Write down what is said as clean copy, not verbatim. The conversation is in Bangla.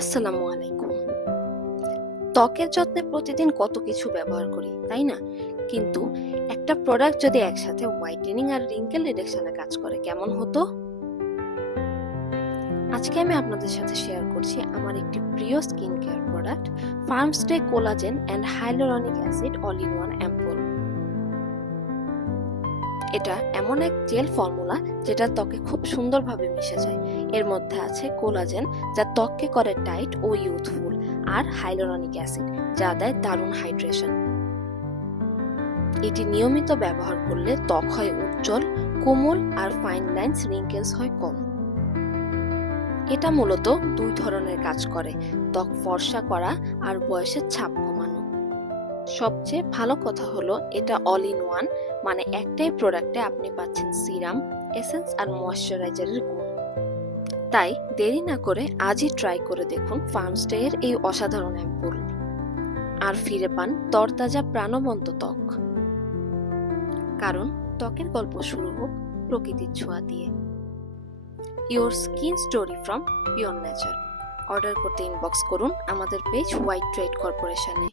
আসসালামু আলাইকুম। ত্বকের যত্নে প্রতিদিন কত কিছু ব্যবহার করি, তাই না? কিন্তু একটা প্রোডাক্ট যদি একসাথে হোয়াইটেনিং আর রিঙ্কেল রিডাকশনে কাজ করে কেমন হতো? আজকে আমি আপনাদের সাথে শেয়ার করছি আমার একটি প্রিয় skin care product, farmstay collagen and hyaluronic acid all in one ampoule. এটা এমন এক জেল ফর্মুলা যেটা ত্বকে খুব সুন্দরভাবে মিশে যায়। এর মধ্যে আছে কোলাজেন, যা ত্বককে করে টাইট ও ইউথফুল, আর হাইলোরনিক অ্যাসিড, যা দেয় দারুণ হাইড্রেশন। এটি নিয়মিত ব্যবহার করলে ত্বক হয় উজ্জ্বল, কোমল আর ফাইন লাইন্স রিঙ্কেলস হয় কম। এটা মূলত দুই ধরনের কাজ করে: ত্বক ফর্সা করা আর বয়সের ছাপ কমানো। সবচেয়ে ভালো কথা হলো এটা অল ইন ওয়ান, মানে একটাই প্রোডাক্টে আপনি পাচ্ছেন সিরাম, এসেন্স আর ময়শ্চারাইজারের গুণ। তাই দেরি না করে আজই ট্রাই করে দেখুন ফার্মস্টে এর এই অসাধারণ অ্যাম্পুল, আর ফিরে পান তরতাজা প্রাণবন্ত ত্বক। কারণ ত্বকের গল্প শুরু হোক প্রকৃতির ছোঁয়া দিয়ে। Your skin story from pure nature. Order করতে ইনবক্স করুন আমাদের পেজ হোয়াইট ট্রেড কর্পোরেশনে।